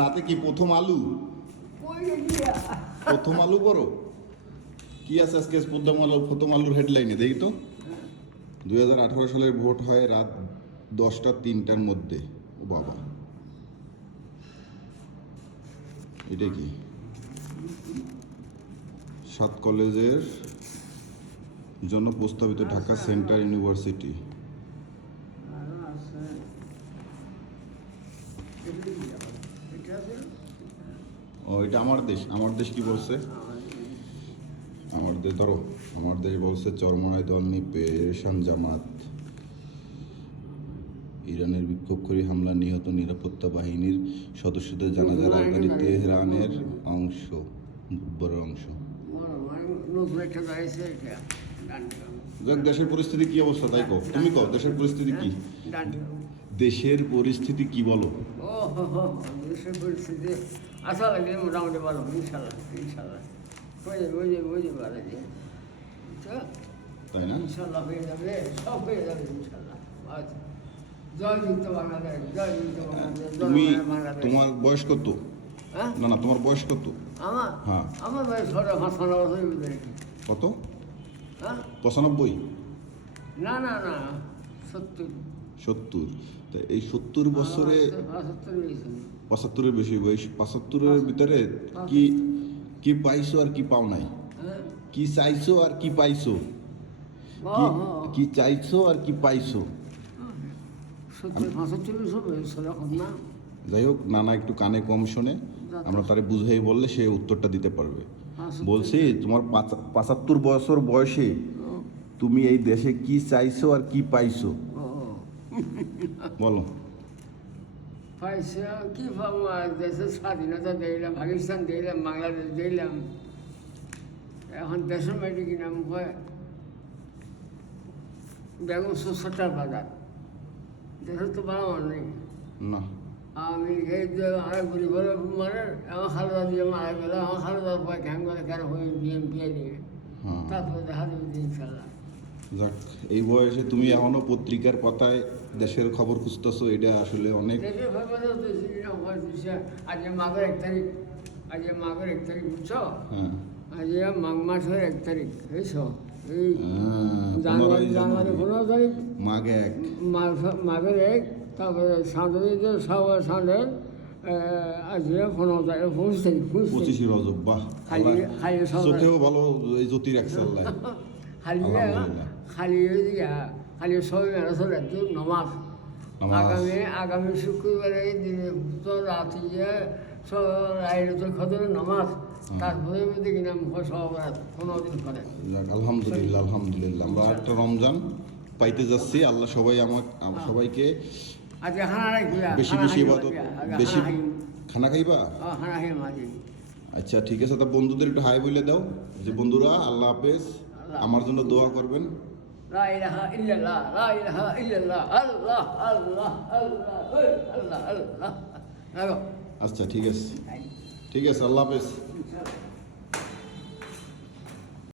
রাতে কি প্রথম আলু প্রথম আলু করো কি আছে আজকে প্রথম আলুর হেডলাইনে দেখি তো 2018 সালের ভোট হয় রাত 10টা 3টার মধ্যে। ও বাবা, এটা কি 7 কলেজের জন্য প্রস্তাবিত ঢাকা সেন্ট্রাল ইউনিভার্সিটি। ও এটা আমার দেশ কি বলছে? আমার দেশ ধরো, আমার দেশ বলছে চরমনায় দল পেরেশান জামাত, ইরানের বিক্ষোভকারী হামলা নিহত নিরাপত্তা বাহিনীর সদস্যদের জানাজা রাজধানী তেহরানের বড় অংশ। দেশের পরিস্থিতি কি অবস্থা তাই কও, তুমি কও দেশের পরিস্থিতি কি? দেশের পরিস্থিতি কি বলো? দেশের পরিস্থিতি আশা লাগে মোটামুটি ভালো, ইনশাল্লাহ ইনশাল্লাহ বুঝে পারে যে তাই না? ইনশাল্লাহ হয়ে যাবে, সব হয়ে যাবে ইনশাল্লাহ। আচ্ছা, জয় যুক্ত বাংলাদেশ, জয় যুক্ত বাংলাদেশ। তুমি তোমার বয়স কত? হ্যাঁ না তোমার বয়স কত? আমার হ্যাঁ আমার বয়স 55 বছর ভিতরে। কত? হ্যাঁ 95? না 70 তো এই 70 বছরে 75 বেশি বয়স, 75-এর ভিতরে কি কি পাইছো আর কি পাও নাই? কি চাইছো আর কি পাইছো? কি চাইছো আর কি পাইছো? 75 না। যাই হোক, নানা একটু কানে কম শোনে, আমরা তারে বুঝাই বললে সে উত্তরটা দিতে পারবে। বলছি তোমার 75 বছর বয়সে তুমি এই দেশে কি চাইছো আর কি পাইছো বলো। পয়সা কি পাবো? দেশের স্বাধীনতা দিলাম, পাকিস্তান দিলাম, বাংলাদেশ দিলাম, এখন দেশের মেয়েটি কিনা মুখে বেগুন 70 বাজার। দেশের তো বাড়াবার নেই না। আমি এই যে আরেক গুলি বলে মানে আমার খালেদা দিয়ে মারা গেল, আমার খালেদার ভয় ক্যাম করে কেন হয়ে বিএমপি নিয়ে, তারপরে দেখা দেবে ইনশাল্লাহ। যাক, এই বয়সে তুমি এখনো পত্রিকার পাতায় দেশের খবর খুঁজতেছো, এটা আসলে অনেক। আজকে মাঘের 1 তারিখ, আজকে মাঘের 1 তারিখ বুঝছো? আজকে মাঘ মাসের 1 তারিখ, বুঝছো? এই জানুয়ারি 15 তারিখ, মাঘের 1, তারপরে সাঁদের আজকে 15 তারিখ, 25 রজব। বাহ, চোখেও ভালো এই জ্যোতি রাখছে আল্লাহ। খালি সবাই মেরাসল একজন নামাজ। আগামী শুক্রবারে দিনে রাতে খতরের নামাজ, তারপরে দেখি না সব 15 দিন পরে। আলহামদুলিল্লাহ আলহামদুলিল্লাহ, আমরা একটা রমজান পাইতে যাচ্ছি। আল্লাহ সবাইকে আজকে খানা রাখবা, বেশি ইবাদত, বেশি খানা খাইবা। আচ্ছা ঠিক আছে, তা বন্ধুদের একটু হাই বলে দাও যে বন্ধুরা আল্লাহ হাফেজ, আমার জন্য দোয়া করবেন। লা ইলাহা ইল্লাল্লাহ, লা ইলাহা ইল্লাল্লাহ, আল্লাহ আল্লাহ আল্লাহ আল্লাহ আল্লাহ। আচ্ছা ঠিক আছে, আল্লাহ হাফেজ।